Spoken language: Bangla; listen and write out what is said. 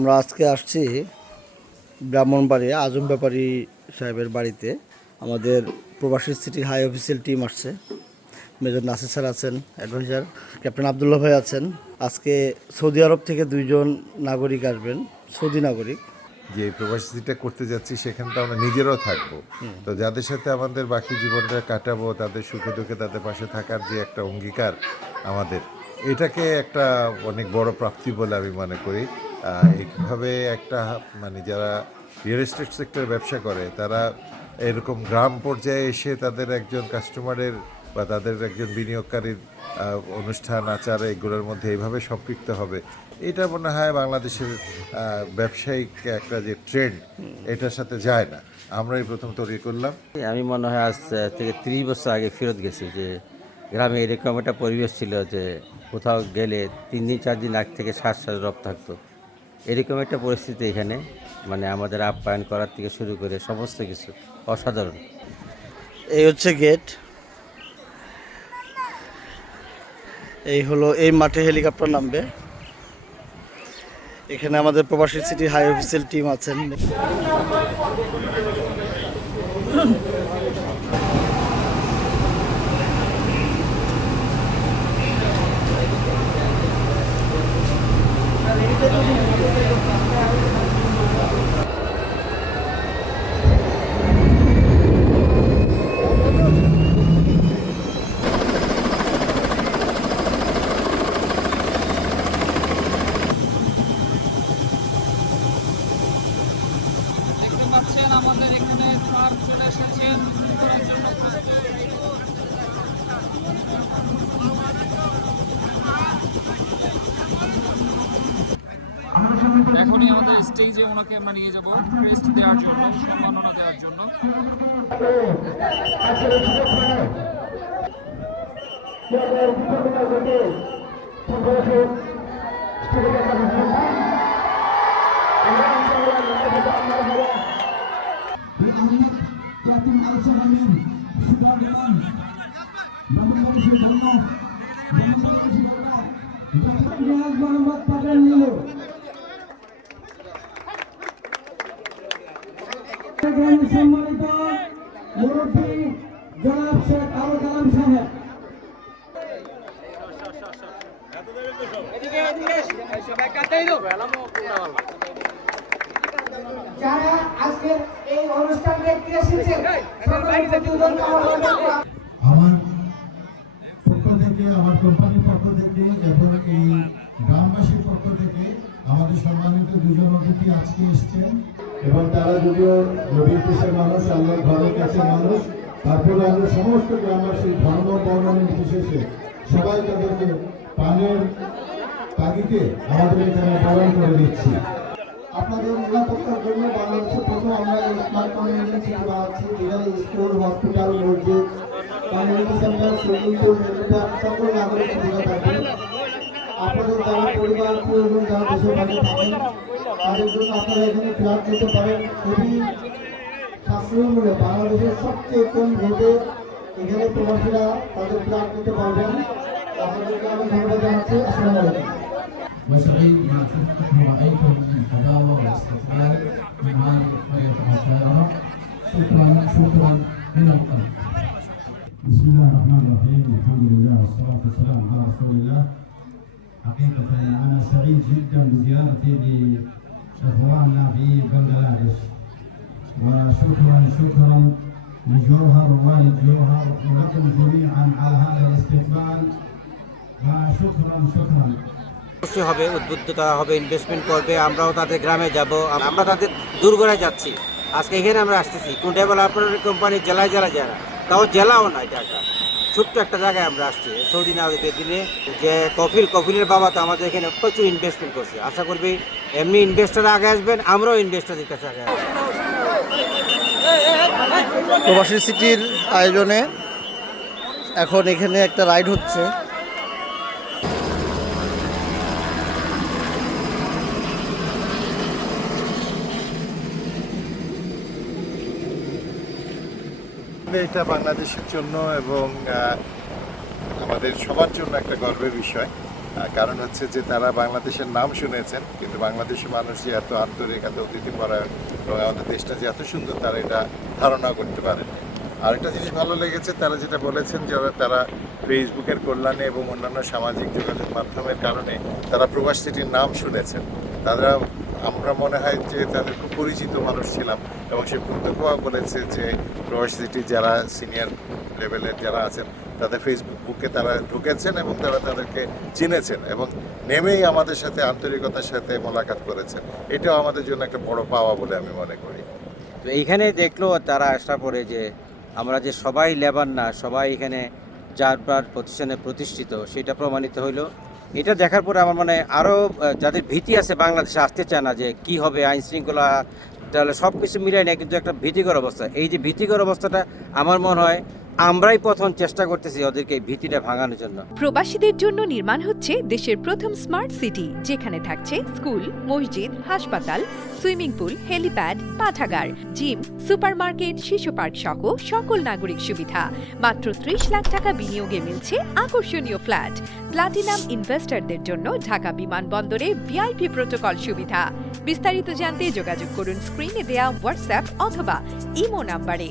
আমরা আজকে আসছি ব্রাহ্মণবাড়িয়া আজম ব্যাপারী সাহেবের বাড়িতে। আমাদের প্রবাসী সিটি হাই অফিসিয়াল টিম আসছে। মেজর নাসির স্যার আছেন, অ্যাডভাইজার ক্যাপ্টেন আবদুল্লাহ ভাই আছেন। আজকে সৌদি আরব থেকে 2জন নাগরিক আসবেন, সৌদি নাগরিক। যে প্রবাসীটা করতে যাচ্ছি সেখানে তো আমরা নিজেরাও থাকবো, তো যাদের সাথে আমাদের বাকি জীবনটা কাটাবো, তাদের সুখে দুঃখে তাদের পাশে থাকার যে একটা অঙ্গীকার আমাদের, এটাকে একটা অনেক বড় প্রাপ্তি বলে আমি মনে করি। এইভাবে একটা মানে যারা রিয়েল এস্টেট সেক্টরে ব্যবসা করে তারা এরকম গ্রাম পর্যায়ে এসে তাদের একজন কাস্টমারের বা তাদের একজন বিনিয়োগকারীর অনুষ্ঠান আচার এগুলোর মধ্যে এইভাবে সম্পৃক্ত হবে, এটা মনে হয় বাংলাদেশের ব্যবসায়িক একটা যে ট্রেন্ড এটার সাথে যায় না। আমরাই প্রথম তৈরি করলাম। আমি মনে হয় আজ থেকে 30 বছর আগে ফেরত গেছি, যে গ্রামে এরকম একটা পরিবেশ ছিল যে কোথাও গেলে 3 দিন 4 দিন আগ থেকে শ্বাস রব থাকতো। এরকম একটা পরিস্থিতি এখানে, মানে আমাদের আপ্যায়ন করার থেকে শুরু করে সমস্ত কিছু অসাধারণ। এই হচ্ছে গেট, এই হলো এই মাঠে হেলিকপ্টার নামবে। এখানে আমাদের প্রবাসী সিটি হাই অফিসিয়াল টিম আছেন। আমাদের এখানে ট্রাক চলে এসেছেন করার জন্য। এখনই আমাদের স্টেজে ওনাকে আমরা নিয়ে যাবো ক্রেস্ট দেওয়ার জন্য, সম্মাননা দেওয়ার জন্য। সম্মানিত মুরব্বী জনাব শেখ আবু কালাম সাহেব, যারা আজকের এই অনুষ্ঠানে দেখতে এসেছেন আমার পক্ষ থেকে, আমার কোম্পানির পক্ষ থেকে এবং এই গ্রামবাসীর পক্ষ থেকে আমাদের সম্মানিত 2জন অতিথি আজকে এসছেন, এবং তারা যদিও নবীর দেশের মানুষ, আল্লাহর ঘরের কাছে মানুষ, তারপরে আমরা সমস্ত গ্রামবাসী ধর্ম বর্ণ নির্বিশেষে সবাই তাদেরকে পানের তাগিদে আমাদের এখানে পালন করে দিচ্ছি। আপনাদের নিরাপত্তার জন্য বাংলাদেশের প্রথম আমরা স্মার্ট কমিউনিটি সিটি বানাচ্ছি, যেখানে স্কুল, হসপিটাল, মসজিদ, কমিউনিটি সেন্টার, সুইমিং পুল, সকল নাগরিক সুবিধা থাকবে। আপনাদের যারা পরিবার প্রিয়জন যারা দেশের বাইরে থাকেন তাদের জন্য আপনারা এখানে ফ্ল্যাট নিতে পারেন খুবই সাশ্রয়ী মূল্যে। বাংলাদেশের সবচেয়ে কম রেটে এখানে প্রবাসীরা তাদের ফ্ল্যাট নিতে পারবেন। আপনাদেরকে আমি ধন্যবাদ জানাচ্ছি। আসসালামু আলাইকুম। وسعيد بما شفتم ورأيتم من حلاوة واستقبال من هذه القرية الطاهرة. شكرا من القلب. بسم الله الرحمن الرحيم، الحمد لله والصلاة والسلام على رسول الله. حقيقة أنا سعيد جدا بزيارتي لإخواننا في بنغلاديش، وشكرا لجوهر ووالد جوهر ولكم جميعا على هذا الاستقبال. شكرا খুশি হবে, উদ্বুদ্ধতা হবে, ইনভেস্টমেন্ট করবে। আমরাও তাদের গ্রামে যাব, আমরা তাদের দুর্গরায় যাচ্ছি। আজকে এখানে আমরা আসতেছি কোন ডেভেলপার কোম্পানির জেলায় যারা, তাও জেলাও নয়, এটা একটা ছোট্ট একটা জায়গায় আমরা আসছি সৌদি নাগরিকদের দিনে। যে কফিলের বাবা তো আমাদের এখানে প্রচুর ইনভেস্টমেন্ট করছে। আশা করবি এমনি ইনভেস্টার আগে আসবেন, আমরাও ইনভেস্টারদের কাছে আগে আসবো। প্রবাসী সিটির আয়োজনে এখন এখানে একটা রাইড হচ্ছে। এটা বাংলাদেশের জন্য এবং আমাদের সবার জন্য একটা গর্বের বিষয় কারণ হচ্ছে যে তারা বাংলাদেশের নাম শুনেছেন, কিন্তু বাংলাদেশের মানুষ যে এত আন্তরিক, এত অতিথিপরায়ণ এবং আমাদের দেশটা যে এত সুন্দর তারা এটা ধারণা করতে পারেনি। আরেকটা জিনিস ভালো লেগেছে, তারা যেটা বলেছেন যে তারা ফেসবুকের কল্যাণে এবং অন্যান্য সামাজিক যোগাযোগ মাধ্যমের কারণে তারা প্রবাস সিটির নাম শুনেছেন। তারা, আমরা মনে হয় যে তাদের খুব পরিচিত মানুষ ছিলাম, এবং সে প্রত্যক্ষভাবে বলেছে যে প্রবাস সিটির যারা সিনিয়র লেভেলের যারা আছেন তাদের ফেসবুকে তারা ঢুকেছেন এবং তারা তাদেরকে চিনেছেন এবং নেমেই আমাদের সাথে আন্তরিকতার সাথে মোলাকাত করেছেন। এটাও আমাদের জন্য একটা বড় পাওয়া বলে আমি মনে করি। তো এইখানে দেখলো তারা আসার পরে যে আমরা যে সবাই লেবার না, সবাই এখানে যার প্রতিষ্ঠানে প্রতিষ্ঠিত, সেটা প্রমাণিত হইলো। এটা দেখার পরে আমার মানে আরও যাদের ভীতি আছে বাংলাদেশে আসতে চায় না, যে কি হবে আইন শৃঙ্খলা, তাহলে সব কিছু মিলাই না, কিন্তু একটা ভীতিকর অবস্থা। এই যে ভীতিকর অবস্থাটা আমার মনে হয় আমরাই প্রথম চেষ্টা করতেছি ওদেরকে এই ভীতিটা ভাঙানোর জন্য। প্রবাসীদের জন্য নির্মাণ হচ্ছে দেশের প্রথম স্মার্ট সিটি, যেখানে থাকছে স্কুল, মসজিদ, হাসপাতাল, সুইমিং পুল, হেলিপ্যাড, পাঠাগার, জিম, সুপারমার্কেট, শিশু পার্ক সহ সকল নাগরিক সুবিধা। মাত্র 30 লাখ টাকা বিনিয়োগে মিলছে আকর্ষণীয় ফ্ল্যাট। প্লাটিনাম ইনভেস্টরদের জন্য ঢাকা বিমানবন্দরে ভিআইপি প্রোটোকল সুবিধা। বিস্তারিত জানতে যোগাযোগ করুন স্ক্রিনে দেয়া হোয়াটসঅ্যাপ অথবা ইমো নাম্বারে।